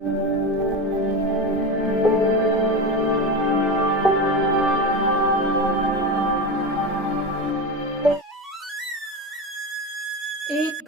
एक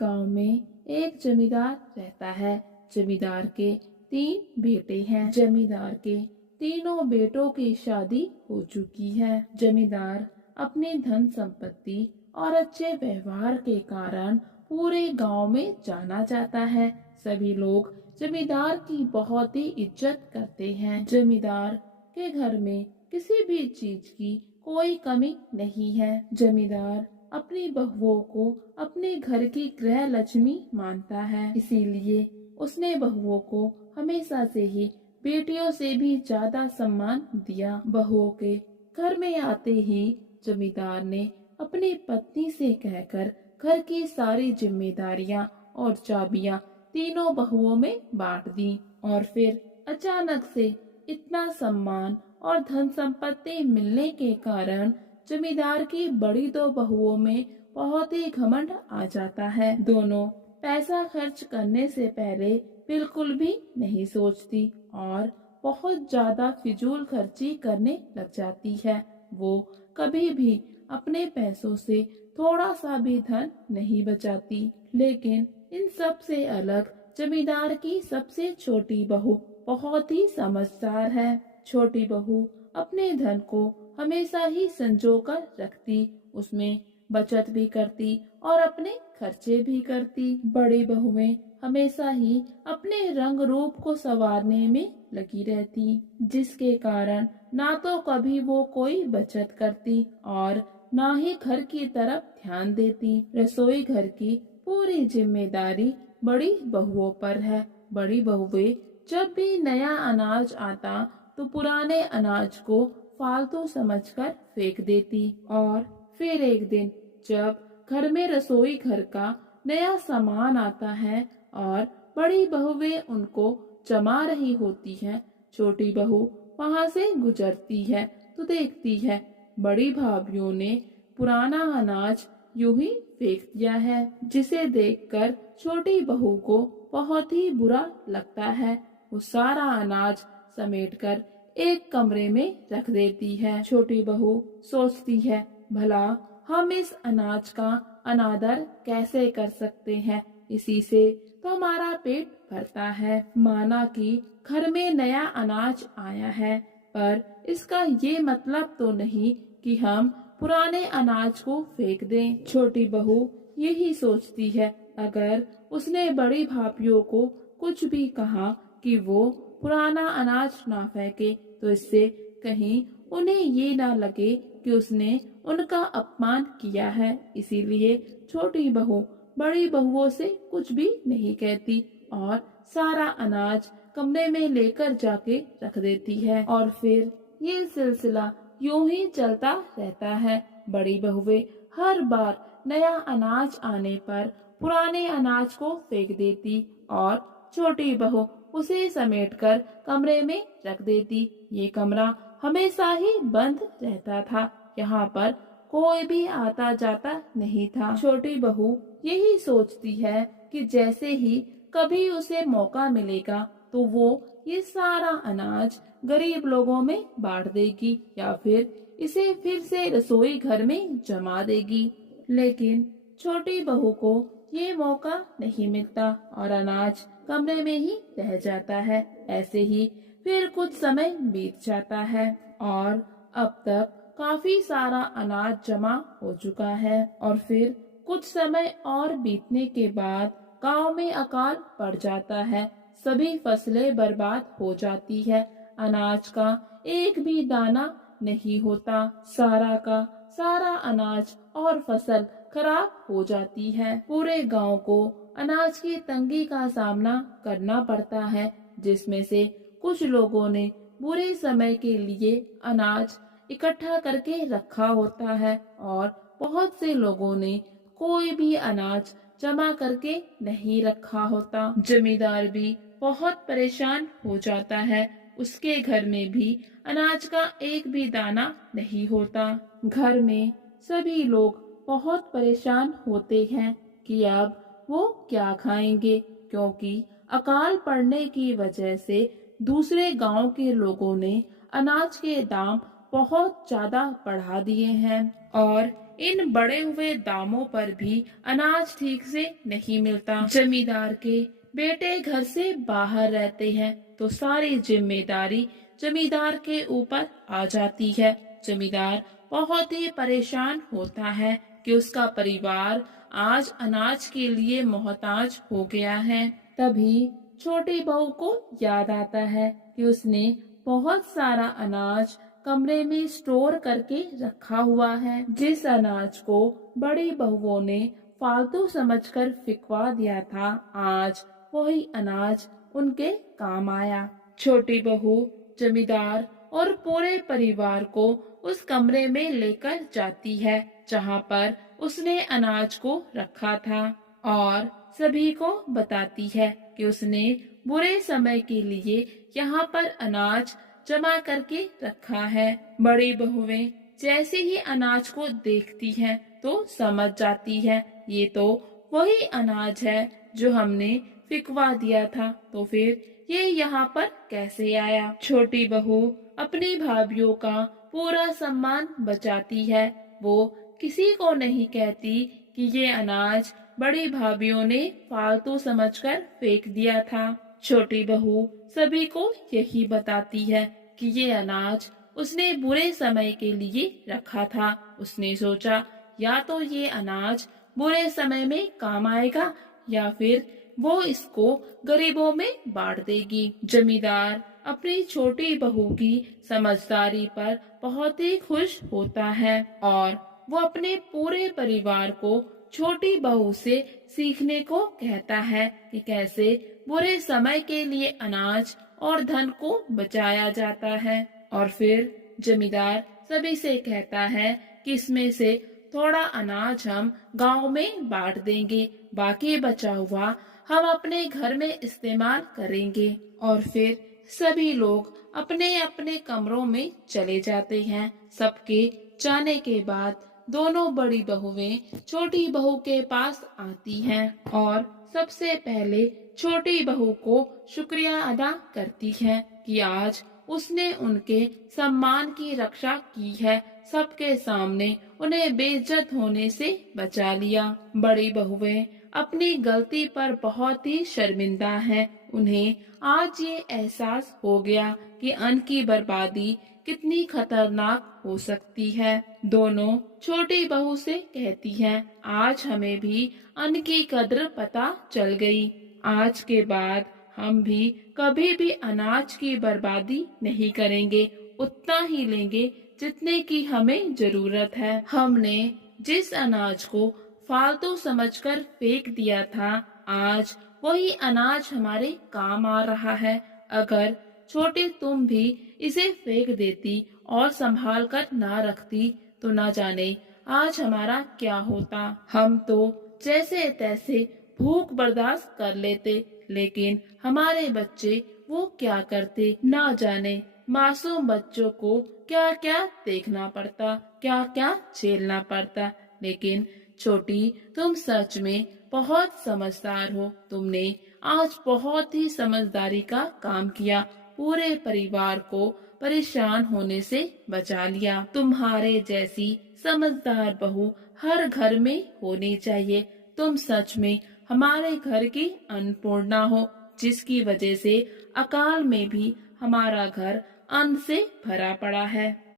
गांव में एक जमींदार रहता है। जमींदार के 3 बेटे हैं। जमींदार के तीनों बेटों की शादी हो चुकी है। जमींदार अपनी धन संपत्ति और अच्छे व्यवहार के कारण पूरे गांव में जाना जाता है। सभी लोग जमींदार की बहुत ही इज्जत करते हैं। जमींदार के घर में किसी भी चीज की कोई कमी नहीं है। जमींदार अपनी बहुओं को अपने घर की गृह लक्ष्मी मानता है, इसीलिए उसने बहुओं को हमेशा से ही बेटियों से भी ज्यादा सम्मान दिया। बहुओं के घर में आते ही जमींदार ने अपनी पत्नी से कहकर घर की सारी जिम्मेदारियां और चाबियां तीनों बहुओं में बांट दी। और फिर अचानक से इतना सम्मान और धन संपत्ति मिलने के कारण जमींदार की बड़ी 2 बहुओं में बहुत ही घमंड आ जाता है। दोनों पैसा खर्च करने से पहले बिल्कुल भी नहीं सोचती और बहुत ज्यादा फिजूल खर्ची करने लग जाती है। वो कभी भी अपने पैसों से थोड़ा सा भी धन नहीं बचाती। लेकिन इन सब से अलग जमींदार की सबसे छोटी बहू बहुत ही समझदार है। छोटी बहू अपने धन को हमेशा ही संजो कर रखती, उसमें बचत भी करती और अपने खर्चे भी करती। बड़ी बहुएं हमेशा ही अपने रंग रूप को संवारने में लगी रहती, जिसके कारण ना तो कभी वो कोई बचत करती और ना ही घर की तरफ ध्यान देती। रसोई घर की पूरी जिम्मेदारी बड़ी बहुओं पर है। बड़ी बहुएं जब भी नया अनाज आता तो पुराने अनाज को फालतू समझकर फेंक देती। और फिर एक दिन जब घर में रसोई घर का नया सामान आता है और बड़ी बहुएं उनको जमा रही होती है, छोटी बहू वहां से गुजरती है तो देखती है बड़ी भाभीियों ने पुराना अनाज यूं ही फेंक दिया है, जिसे देखकर छोटी बहू को बहुत ही बुरा लगता है। वो सारा अनाज समेटकर एक कमरे में रख देती है। छोटी बहू सोचती है भला हम इस अनाज का अनादर कैसे कर सकते हैं, इसी से तो हमारा पेट भरता है। माना कि घर में नया अनाज आया है, पर इसका ये मतलब तो नहीं कि हम पुराने अनाज को फेंक दें। छोटी बहू यही सोचती है, अगर उसने बड़ी भाभीियों को कुछ भी कहा कि वो पुराना अनाज ना फेंके तो इससे कहीं उन्हें ये ना लगे कि उसने उनका अपमान किया है। इसीलिए छोटी बहू बड़ी बहुओं से कुछ भी नहीं कहती और सारा अनाज कमरे में लेकर जाके रख देती है। और फिर ये सिलसिला यूं ही चलता रहता है। बड़ी बहुएं हर बार नया अनाज आने पर पुराने अनाज को फेंक देती और छोटी बहू उसे समेटकर कमरे में रख देती। ये कमरा हमेशा ही बंद रहता था, यहाँ पर कोई भी आता जाता नहीं था। छोटी बहू यही सोचती है कि जैसे ही कभी उसे मौका मिलेगा तो वो ये सारा अनाज गरीब लोगों में बांट देगी या फिर इसे फिर से रसोई घर में जमा देगी। लेकिन छोटी बहू को ये मौका नहीं मिलता और अनाज कमरे में ही रह जाता है। ऐसे ही फिर कुछ समय बीत जाता है और अब तक काफी सारा अनाज जमा हो चुका है। और फिर कुछ समय और बीतने के बाद गांव में अकाल पड़ जाता है। सभी फसलें बर्बाद हो जाती है। अनाज का एक भी दाना नहीं होता। सारा का सारा अनाज और फसल खराब हो जाती है। पूरे गांव को अनाज की तंगी का सामना करना पड़ता है, जिसमें से कुछ लोगों ने बुरे समय के लिए अनाज इकट्ठा करके रखा होता है और बहुत से लोगों ने कोई भी अनाज जमा करके नहीं रखा होता। जमींदार भी बहुत परेशान हो जाता है। उसके घर में भी अनाज का एक भी दाना नहीं होता। घर में सभी लोग बहुत परेशान होते हैं कि अब वो क्या खाएंगे, क्योंकि अकाल पड़ने की वजह से दूसरे गांव के लोगों ने अनाज के दाम बहुत ज्यादा बढ़ा दिए हैं और इन बढ़े हुए दामों पर भी अनाज ठीक से नहीं मिलता। जमींदार के बेटे घर से बाहर रहते हैं तो सारी जिम्मेदारी जमींदार के ऊपर आ जाती है। जमींदार बहुत ही परेशान होता है कि उसका परिवार आज अनाज के लिए मोहताज हो गया है। तभी छोटी बहू को याद आता है कि उसने बहुत सारा अनाज कमरे में स्टोर करके रखा हुआ है। जिस अनाज को बड़ी बहुओं ने फालतू समझकर फिकवा दिया था, आज वही अनाज उनके काम आया। छोटी बहू जमींदार और पूरे परिवार को उस कमरे में लेकर जाती है जहाँ पर उसने अनाज को रखा था और सभी को बताती है कि उसने बुरे समय के लिए यहाँ पर अनाज जमा करके रखा है। बड़ी बहुएं जैसे ही अनाज को देखती हैं तो समझ जाती है ये तो वही अनाज है जो हमने फिकवा दिया था, तो फिर ये यहाँ पर कैसे आया। छोटी बहू अपनी भाभीयों का पूरा सम्मान बचाती है। वो किसी को नहीं कहती कि ये अनाज बड़ी भाभीयों ने फालतू समझकर फेंक दिया था। छोटी बहू सभी को यही बताती है कि ये अनाज उसने बुरे समय के लिए रखा था। उसने सोचा या तो ये अनाज बुरे समय में काम आएगा या फिर वो इसको गरीबों में बांट देगी। जमींदार अपनी छोटी बहू की समझदारी पर बहुत ही खुश होता है और वो अपने पूरे परिवार को छोटी बहू से सीखने को कहता है कि कैसे बुरे समय के लिए अनाज और धन को बचाया जाता है। और फिर जमींदार सभी से कहता है कि इसमें से थोड़ा अनाज हम गांव में बांट देंगे, बाकी बचा हुआ हम अपने घर में इस्तेमाल करेंगे। और फिर सभी लोग अपने अपने कमरों में चले जाते हैं। सबके जाने के बाद दोनों बड़ी बहुएं छोटी बहू के पास आती हैं और सबसे पहले छोटी बहू को शुक्रिया अदा करती हैं कि आज उसने उनके सम्मान की रक्षा की है, सबके सामने उन्हें बेइज्जत होने से बचा लिया। बड़ी बहुएं अपनी गलती पर बहुत ही शर्मिंदा हैं। उन्हें आज ये एहसास हो गया कि अन्न की बर्बादी कितनी खतरनाक हो सकती है। दोनों छोटी बहू से कहती हैं, आज हमें भी अन्न की कद्र पता चल गई। आज के बाद हम भी कभी भी अनाज की बर्बादी नहीं करेंगे, उतना ही लेंगे जितने की हमें जरूरत है। हमने जिस अनाज को फालतू समझकर फेंक दिया था, आज वही अनाज हमारे काम आ रहा है। अगर छोटी तुम भी इसे फेंक देती और संभाल कर ना रखती तो ना जाने आज हमारा क्या होता। हम तो जैसे तैसे भूख बर्दाश्त कर लेते, लेकिन हमारे बच्चे वो क्या करते ना जाने। मासूम बच्चों को क्या क्या देखना पड़ता, क्या क्या झेलना पड़ता। लेकिन छोटी, तुम सच में बहुत समझदार हो। तुमने आज बहुत ही समझदारी का काम किया, पूरे परिवार को परेशान होने से बचा लिया। तुम्हारे जैसी समझदार बहू हर घर में होनी चाहिए। तुम सच में हमारे घर की अन्नपूर्णा हो, जिसकी वजह से अकाल में भी हमारा घर अन्न से भरा पड़ा है।